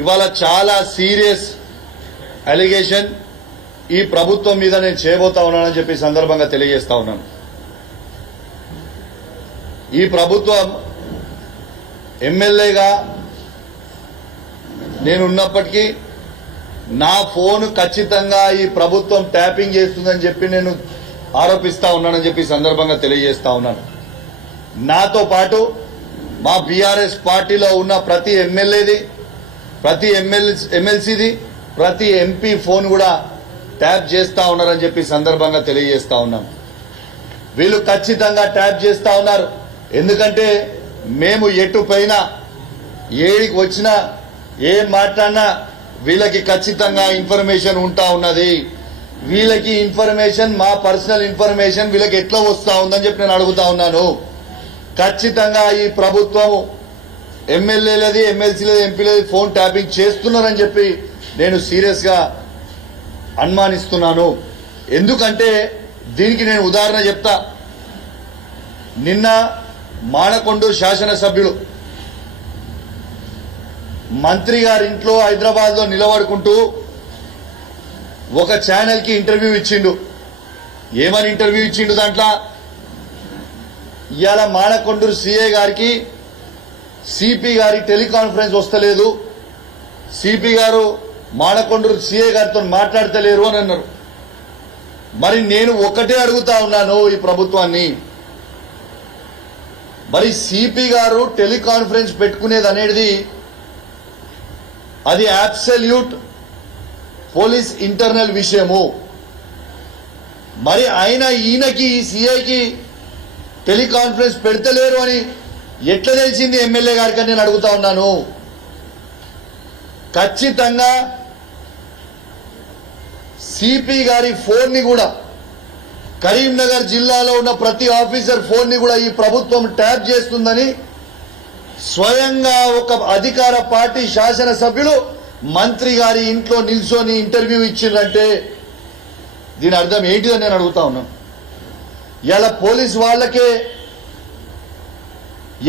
ఇవాళ చాలా serious allegation ఈ ప్రభుత్వం మీద నేను చేయబోతా ఉన్నానని చెప్పి సందర్భంగా తెలియజేస్తా ఉన్నాను. ఈ ప్రభుత్వం ఎమ్మెల్యేగా నేనున్నప్పటికీ నా ఫోన్ ఖచ్చితంగా ఈ ప్రభుత్వం ట్యాపింగ్ చేస్తుందని చెప్పి నేను ఆరోపిస్తా ఉన్నానని చెప్పి సందర్భంగా తెలియజేస్తా ఉన్నాను. నాతో పాటు మా బీఆర్ఎస్ పార్టీలో ఉన్న ప్రతి ఎమ్మెల్యేది, ప్రతి ఎమ్మెల్సీది, ప్రతి ఎంపీ ఫోన్ కూడా ట్యాప్ చేస్తా ఉన్నారని చెప్పి సందర్భంగా తెలియజేస్తా ఉన్నాం. వీళ్ళు ఖచ్చితంగా ట్యాప్ చేస్తా ఉన్నారు. ఎందుకంటే మేము ఎటు పైన ఏడికి వచ్చినా ఏం మాట్లాడినా వీళ్ళకి ఖచ్చితంగా ఇన్ఫర్మేషన్ ఉంటా ఉన్నది. వీళ్ళకి ఇన్ఫర్మేషన్, మా పర్సనల్ ఇన్ఫర్మేషన్ వీళ్ళకి ఎట్లా వస్తా ఉందని చెప్పి నేను అడుగుతా ఉన్నాను. ఖచ్చితంగా ఈ ప్రభుత్వం ఎమ్మెల్యేలది, ఎమ్మెల్సీలది, ఎంపీలది ఫోన్ ట్యాపింగ్ చేస్తున్నారని చెప్పి నేను సీరియస్ గా అనుమానిస్తున్నాను. ఎందుకంటే దీనికి నేను ఉదాహరణ చెప్తా. నిన్న మానకొండూరు శాసనసభ్యులు మంత్రి గారి ఇంట్లో హైదరాబాద్ లో నిలబడుకుంటూ ఒక ఛానల్ కి ఇంటర్వ్యూ ఇచ్చిండు. ఏమని ఇంటర్వ్యూ ఇచ్చిండు? దాంట్లో ఇవాళ మానకొండూరు సిఐ గారికి సిపి గారి టెలికాన్ఫరెన్స్ వస్తలేదు, సిపి గారు మానకొండూరు సిఐ గారితో మాట్లాడతలేరు అని అన్నారు. మరి నేను ఒకటే అడుగుతా ఉన్నాను ఈ ప్రభుత్వాన్ని, మరి సిపి గారు టెలికాన్ఫరెన్స్ పెట్టుకునేది అనేది అది అబ్సల్యూట్ పోలీస్ ఇంటర్నల్ విషయము. మరి ఈయనకి ఈ సిఐకి టెలికాన్ఫరెన్స్ పెడతలేరు అని ఎట్లా తెలిసింది ఎమ్మెల్యే గారికి అని నేను అడుగుతా ఉన్నాను. ఖచ్చితంగా సిపి గారి ఫోన్ ని కూడా, కరీంనగర్ జిల్లాలో ఉన్న ప్రతి ఆఫీసర్ ఫోన్ ని కూడా ఈ ప్రభుత్వం ట్యాప్ చేస్తుందని స్వయంగా ఒక అధికార పార్టీ శాసనసభ్యులు మంత్రి గారి ఇంట్లో నిల్చొని ఇంటర్వ్యూ ఇచ్చిందంటే దీని అర్థం ఏంటిదని నేను అడుగుతా ఉన్నాను. ఇలా పోలీస్ వాళ్ళకే,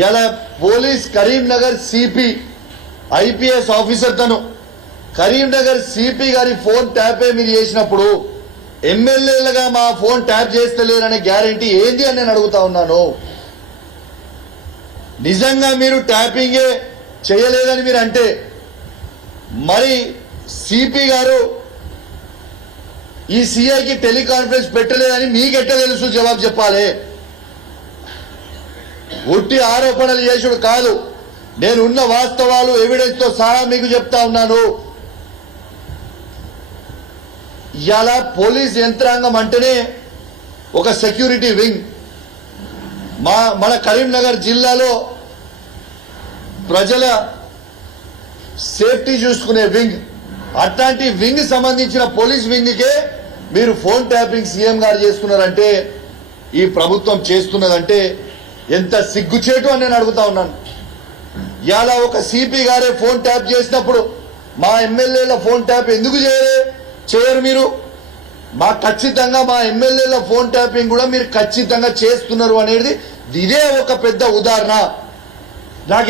ఇలా police Karimnagar CP IPS officer తను కరీంనగర్ సిపి గారి ఫోన్ ట్యాపే మీరు చేసినప్పుడు ఎమ్మెల్యేలుగా మా ఫోన్ ట్యాప్ చేస్తలేరనే గ్యారంటీ ఏంది అని నేను అడుగుతా ఉన్నాను. నిజంగా మీరు ట్యాపింగే చేయలేదని మీరు అంటే మరి సిపి గారు ఈ సిఐకి టెలికాన్ఫరెన్స్ పెట్టలేదని మీకెట్ట తెలుసు? జవాబు చెప్పాలి. ఉట్టి ఆరోపణలు చేసుడు కాదు, నేనున్న వాస్తవాలు ఎవిడెన్స్ తో సహా మీకు చెప్తా ఉన్నాను. ఇవాళ పోలీస్ యంత్రాంగం అంటేనే ఒక సెక్యూరిటీ వింగ్. మన కరీంనగర్ జిల్లాలో ప్రజల సేఫ్టీ చూసుకునే వింగ్. అట్లాంటి వింగ్ సంబంధించిన పోలీస్ వింగ్కే మీరు ఫోన్ ట్యాపింగ్ సీఎం గారు చేస్తున్నారంటే, ఈ ప్రభుత్వం చేస్తున్నదంటే ఎంత సిగ్గుచేటు అని నేను అడుగుతా ఉన్నాను. ఇవాళ ఒక సిపి గారే ఫోన్ ట్యాప్ చేసినప్పుడు మా ఎమ్మెల్యేల ఫోన్ ట్యాప్ ఎందుకు చేయరు మీరు? ఖచ్చితంగా మా ఎమ్మెల్యేల ఫోన్ ట్యాపింగ్ కూడా మీరు ఖచ్చితంగా చేస్తున్నారు అనేది ఇదే ఒక పెద్ద ఉదాహరణ. నాకు